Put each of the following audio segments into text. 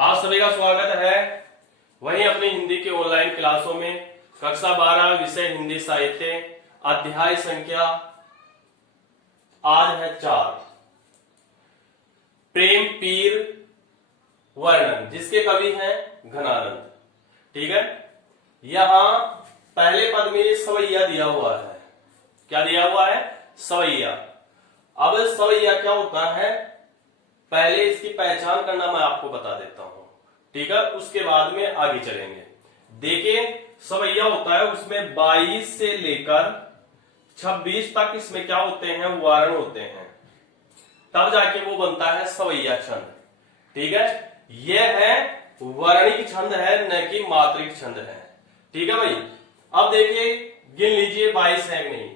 आप सभी का स्वागत है वहीं अपनी हिंदी के ऑनलाइन क्लासों में। कक्षा 12 विषय हिंदी साहित्य, अध्याय संख्या आज है 4, प्रेम पीर वर्णन, जिसके कवि हैं घनानंद। ठीक है, यहां पहले पद में सवैया दिया हुआ है। क्या दिया हुआ है? सवैया। अब सवैया क्या होता है, पहले इसकी पहचान करना मैं आपको बता देता हूं। ठीक है, उसके बाद में आगे चलेंगे। देखिए, सवैया होता है उसमें 22 से लेकर 26 तक इसमें क्या होते हैं, वर्ण होते हैं, तब जाके वो बनता है सवैया छंद। ठीक है, यह है वर्णिक छंद है, न कि मात्रिक छंद है। ठीक है भाई, अब देखिए गिन लीजिए 22 है कि नहीं।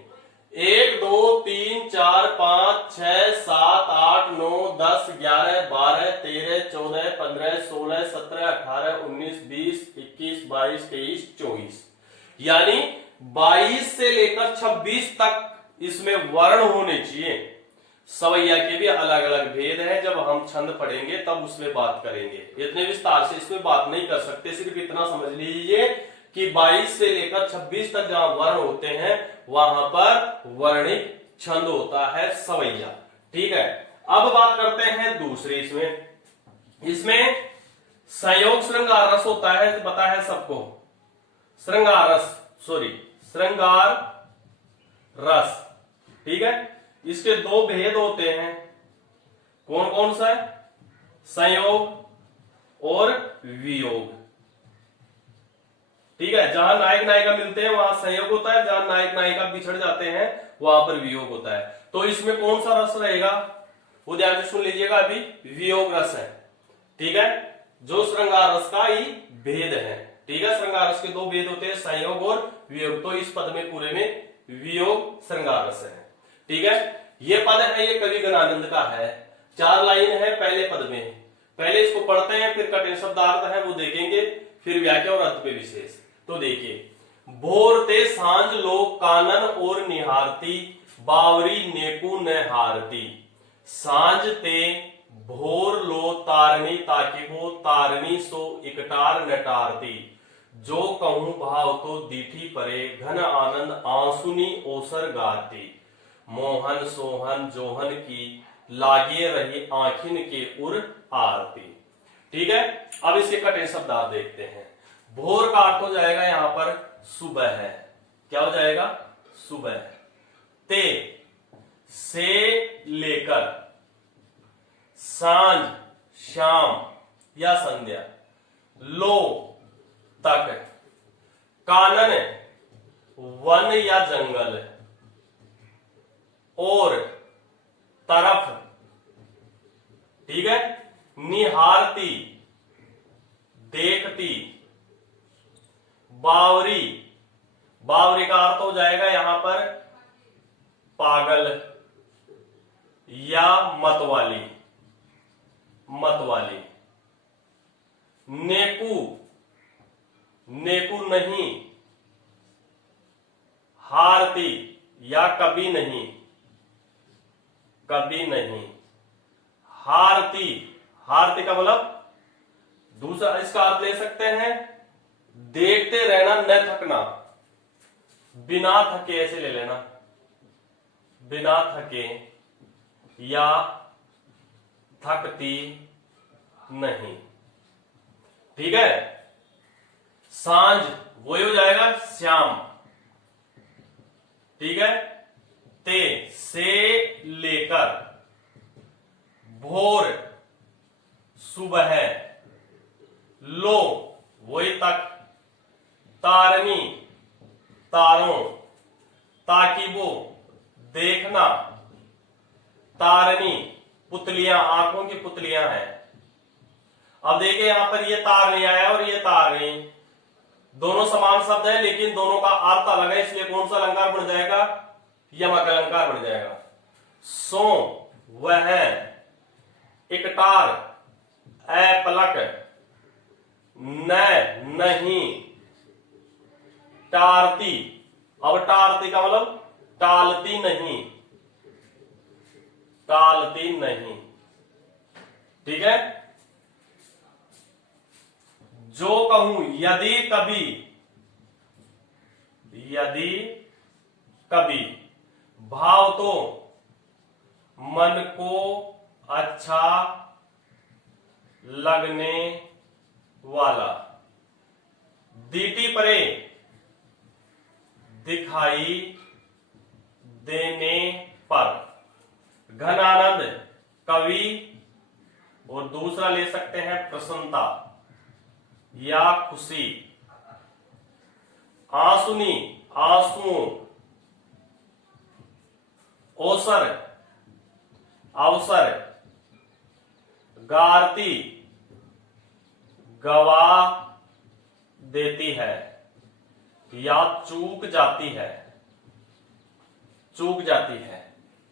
1 2 3 4 5 6 7 8 9 10 11 12 13 14 15 16 17 18 19 20 21 22 23 24, यानी 22 से लेकर 26 तक इसमें वर्ण होने चाहिए। सवैया के भी अलग अलग भेद हैं, जब हम छंद पढ़ेंगे तब उसमें बात करेंगे। इतने विस्तार से इसमें बात नहीं कर सकते, सिर्फ इतना समझ लीजिए कि 22 से लेकर 26 तक जहां वर्ण होते हैं वहां पर वर्णिक छंद होता है सवैया। ठीक है, अब बात करते हैं दूसरे। इसमें संयोग श्रृंगार रस होता है, पता है सबको। श्रृंगार रस। ठीक है, इसके दो भेद होते हैं। कौन कौन सा है? संयोग और वियोग। ठीक है, जहां नायक नायिका मिलते हैं वहां संयोग होता है, जहां नायक नायिका बिछड़ जाते हैं वहां पर वियोग होता है। तो इसमें कौन सा रस रहेगा वो ध्यान से सुन लीजिएगा। अभी वियोग रस है। ठीक है, जो श्रृंगार रस का ही भेद है। ठीक है, श्रृंगार रस के दो भेद होते हैं, संयोग और वियोग। तो इस पद में पूरे में वियोग श्रृंगार रस है। ठीक है, ये पद है, ये कवि घनानंद का है। 4 लाइन है पहले पद में। पहले इसको पढ़ते हैं, फिर कठिन शब्दार्थ है वो देखेंगे, फिर व्याख्या और अर्थ पे विशेष। तो देखिए, भोर ते सांझ लोग कानन और निहारती, बावरी नेकू न हारती। सांझ ते भोर लो तारनी ताकिबो, तारनी सो इकटार नटारती। जो कहूं भाव तो दीठी परे, घन आनंद आंसुनी ओसर गाती। मोहन सोहन जोहन की, लागे रही आंखिन के उर आरती। ठीक है, अब इसके कठिन शब्द आप देखते हैं। भोर का अर्थ हो जाएगा यहां पर सुबह है। क्या हो जाएगा? सुबह। ते से लेकर सांझ शाम या संध्या, लो तक, कानन वन या जंगल, और तरफ। ठीक है, निहारती देखती, बावरी, बावरी का अर्थ हो जाएगा यहां पर पागल या मतवाली, मतवाली। नेकू, नेकू नहीं, हारती या कभी नहीं, कभी नहीं। हारती, हारती का मतलब दूसरा इसका अर्थ ले सकते हैं देखते रहना, न थकना, बिना थके, ऐसे ले लेना, बिना थके या थकती नहीं। ठीक है, सांझ वो हो जाएगा श्याम। ठीक है, ते से लेकर, भोर सुबह, लो वही तक, तारनी तारों, ताकिबो देखना, तारनी पुतलियां, आंखों की पुतलियां हैं। अब देखिए यहां पर ये तार नहीं आया और ये तार नहीं, दोनों समान शब्द है लेकिन दोनों का अर्थ अलग है, इसलिए कौन सा अलंकार बन जाएगा? यमक अलंकार बन जाएगा। सो वह, इकटार अपलक, न नहीं, टारती। अब टारती का मतलब टालती नहीं, टालती नहीं। ठीक है, जो कहूं यदि कभी भाव तो मन को अच्छा लगने वाला दीटी परे दिखाई देने पर घनानंद कवि, और दूसरा ले सकते हैं प्रसन्नता या खुशी, आंसुनी आंसुओं, ओसर अवसर, गारती गवा देती है या चूक जाती है,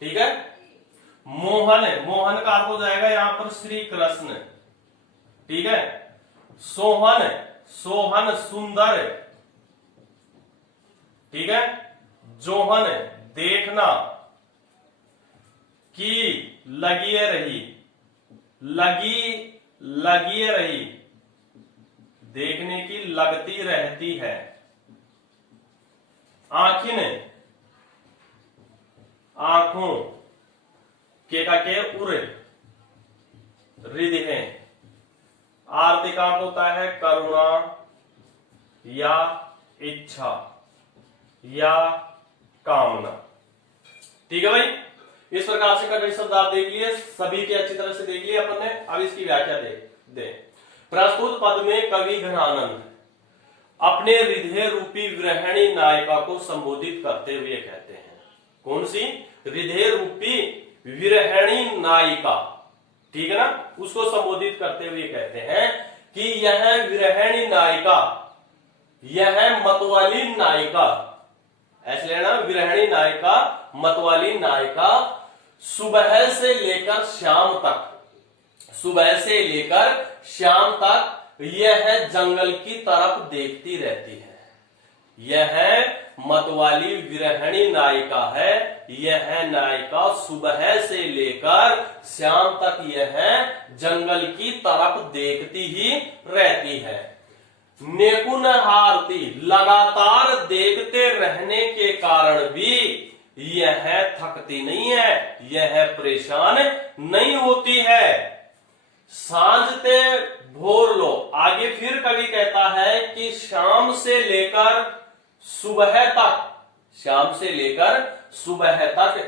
ठीक है। मोहन, मोहन का अर्थ हो जाएगा यहां पर श्री कृष्ण, ठीक है। सोहन, सोहन सुंदर, ठीक है। जोहन देखना, की लगिए रही, देखने की लगती रहती है। आखिन आंखों, के का के उर हृदय, आरती का होता है करुणा या इच्छा या कामना, ठीक है भाई। इस प्रकार से कई शब्द आप देख लिए, सभी के अच्छी तरह से देख लिए अपन ने। अब इसकी व्याख्या दे। प्रस्तुत पद में कवि घनानंद अपने हृदय रूपी विरहिणी नायिका को संबोधित करते हुए कहते हैं, कौन सी? हृदय रूपी विरहिणी नायिका, ठीक है ना, उसको संबोधित करते हुए कहते हैं कि यह विरहिणी नायिका, यह मतवाली नायिका, ऐसे लेना, विरहिणी नायिका, मतवाली नायिका सुबह से लेकर शाम तक यह जंगल की तरफ देखती रहती है। यह मतवाली विरहिणी नायिका है, यह नायिका सुबह से लेकर शाम तक यह जंगल की तरफ देखती ही रहती है। नेकुन हारती, लगातार देखते रहने के कारण भी यह थकती नहीं है, यह परेशान नहीं होती है। सांझते भोर लो, आगे फिर कवि कहता है कि शाम से लेकर सुबह तक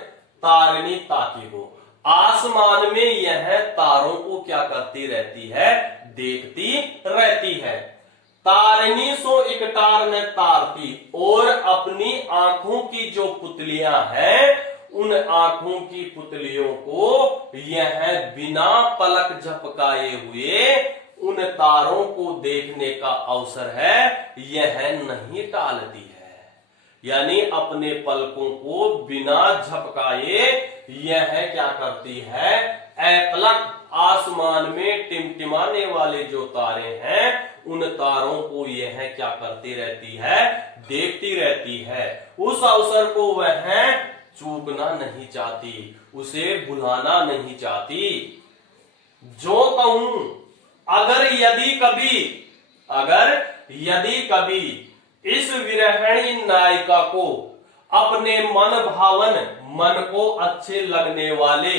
तारिणी ताकी हो, आसमान में यह तारों को क्या करती रहती है? देखती रहती है। तारिणी सो इकटार ने तारती, और अपनी आंखों की जो पुतलियां हैं उन आंखों की पुतलियों को यह बिना पलक झपकाए हुए उन तारों को देखने का अवसर है, यह नहीं टालती है। यानी अपने पलकों को बिना झपकाए यह क्या करती है? अपलक आसमान में टिमटिमाने वाले जो तारे हैं उन तारों को यह क्या करती रहती है? देखती रहती है। उस अवसर को वह चूकना नहीं चाहती, उसे भुलाना नहीं चाहती। जो कहूं, अगर यदि कभी इस विरहिणी नायिका को अपने मन भावन, मन को अच्छे लगने वाले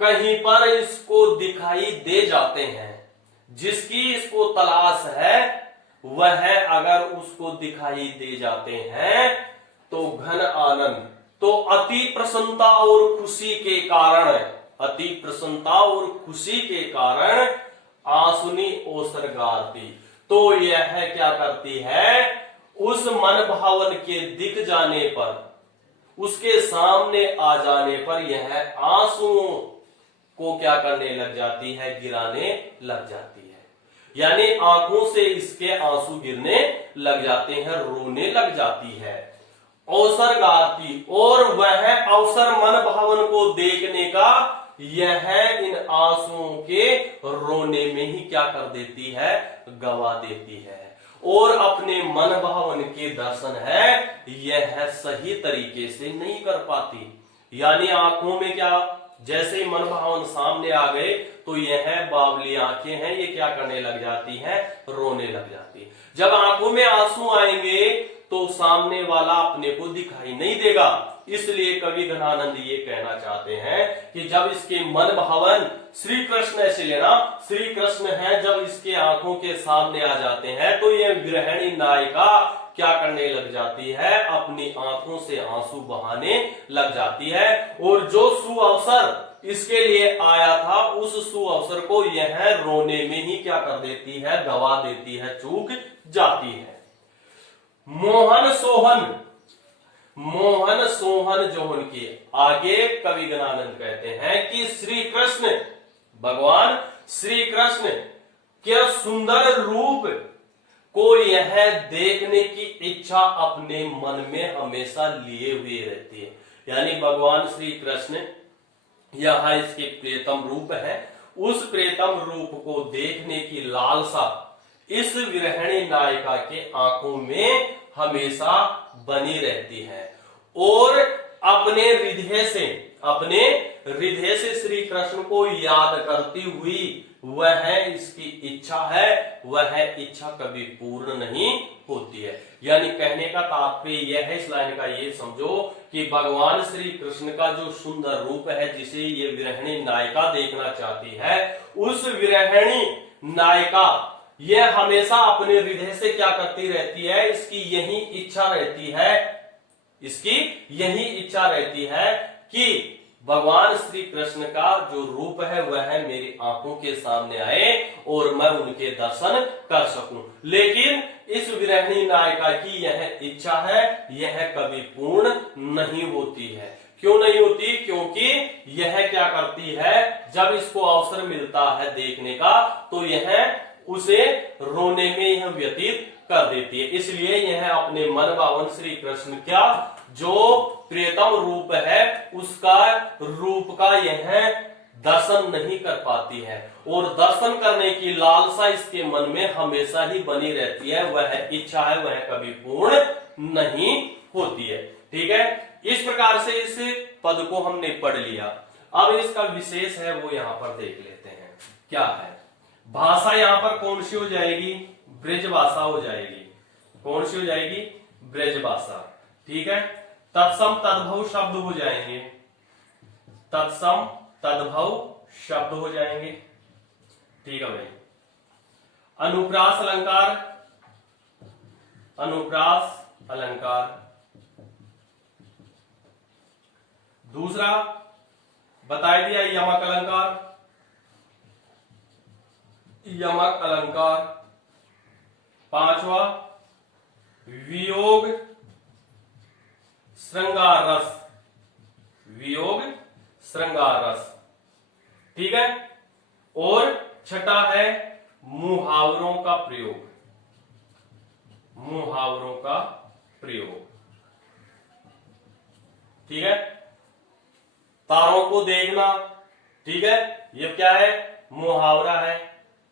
कहीं पर इसको दिखाई दे जाते हैं, जिसकी इसको तलाश है वह अगर उसको दिखाई दे जाते हैं तो घन आनंद, तो अति प्रसन्नता और खुशी के कारण आंसुनी ओसर गारती, तो यह क्या करती है? उस मन भावन के दिख जाने पर, उसके सामने आ जाने पर यह आंसुओं को क्या करने लग जाती है? गिराने लग जाती है। यानी आंखों से इसके आंसू गिरने लग जाते हैं, रोने लग जाती है। अवसर गाती, और वह अवसर मन भावन को देखने का यह इन आंसुओं के रोने में ही क्या कर देती है? गवा देती है। और अपने मन भावन के दर्शन है यह सही तरीके से नहीं कर पाती, यानी आंखों में क्या, जैसे ही मन भावन सामने आ गए तो यह बावली आंखें हैं, ये क्या करने लग जाती हैं, रोने लग जाती है। जब आंखों में आंसू आएंगे तो सामने वाला अपने को दिखाई नहीं देगा। इसलिए कवि घनानंद ये कहना चाहते हैं कि जब इसके मन भावन श्री कृष्ण, ऐसे लेना श्री कृष्ण है, जब इसके आंखों के सामने आ जाते हैं तो यह विरहिणी नायिका क्या करने लग जाती है, अपनी आंखों से आंसू बहाने लग जाती है। और जो सुअवसर इसके लिए आया था उस सुअवसर को यह रोने में ही क्या कर देती है, गवा देती है, चूक जाती है। मोहन सोहन, मोहन सोहन जोहन की आगे कवि घनानंद कहते हैं कि श्री कृष्ण, भगवान श्री कृष्ण के सुंदर रूप को यह देखने की इच्छा अपने मन में हमेशा लिए हुए रहती है। यानी भगवान श्री कृष्ण यह इसके प्रियतम रूप है, उस प्रियतम रूप को देखने की लालसा इस विरहिणी नायिका के आंखों में हमेशा बनी रहती है। और अपने हृदय से श्री कृष्ण को याद करती हुई वह इसकी इच्छा है, वह इच्छा कभी पूर्ण नहीं होती है। यानी कहने का तात्पर्य यह है इस लाइन का, ये समझो कि भगवान श्री कृष्ण का जो सुंदर रूप है जिसे ये विरहिणी नायिका देखना चाहती है, उस विरहिणी नायिका यह हमेशा अपने हृदय से क्या करती रहती है, इसकी यही इच्छा रहती है कि भगवान श्री कृष्ण का जो रूप है वह मेरी आंखों के सामने आए और मैं उनके दर्शन कर सकूं। लेकिन इस विरहिणी नायिका की यह इच्छा है, यह कभी पूर्ण नहीं होती है। क्यों नहीं होती? क्योंकि यह क्या करती है, जब इसको अवसर मिलता है देखने का तो यह उसे रोने में यह व्यतीत कर देती है। इसलिए यह अपने मन भावन श्री कृष्ण क्या जो प्रियतम रूप है उसका रूप का यह दर्शन नहीं कर पाती है, और दर्शन करने की लालसा इसके मन में हमेशा ही बनी रहती है। वह इच्छा है, वह कभी पूर्ण नहीं होती है। ठीक है, इस प्रकार से इस पद को हमने पढ़ लिया। अब इसका विशेष है वो यहां पर देख लेते हैं क्या है। भाषा यहां पर कौन सी हो जाएगी? ब्रज भाषा हो जाएगी। कौन सी हो जाएगी? ब्रज भाषा। ठीक है, तत्सम तद्भव शब्द हो जाएंगे, तत्सम तद्भव शब्द हो जाएंगे। ठीक है भाई। अनुप्रास अलंकार, अनुप्रास अलंकार। दूसरा बता दिया यमक अलंकार, यमक अलंकार। पांचवा वियोग श्रृंगार रस, वियोग श्रृंगार रस। ठीक है, और छठा है मुहावरों का प्रयोग, मुहावरों का प्रयोग। ठीक है, तारों को देखना। ठीक है, ये क्या है? मुहावरा है।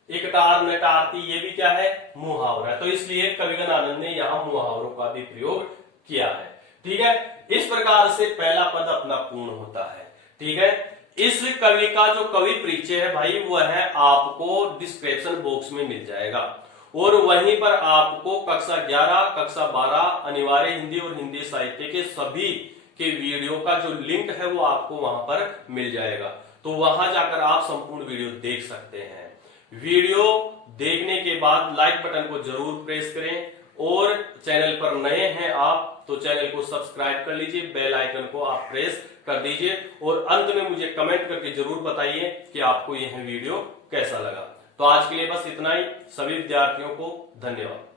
एक तार न टारती, ये भी क्या है? मुहावरा है। तो इसलिए कवि घनानंद ने यहां मुहावरों का भी प्रयोग किया है। ठीक है, इस प्रकार से पहला पद अपना पूर्ण होता है। ठीक है, इस कवि का जो कवि परिचय है भाई वह है आपको डिस्क्रिप्शन बॉक्स में मिल जाएगा, और वहीं पर आपको कक्षा 11, कक्षा 12 अनिवार्य हिंदी और हिंदी साहित्य के सभी के वीडियो का जो लिंक है वो आपको वहां पर मिल जाएगा। तो वहां जाकर आप संपूर्ण वीडियो देख सकते हैं। वीडियो देखने के बाद लाइक बटन को जरूर प्रेस करें, और चैनल पर नए हैं आप तो चैनल को सब्सक्राइब कर लीजिए, बेल आइकन को आप प्रेस कर दीजिए, और अंत में मुझे कमेंट करके जरूर बताइए कि आपको यह वीडियो कैसा लगा। तो आज के लिए बस इतना ही। सभी विद्यार्थियों को धन्यवाद।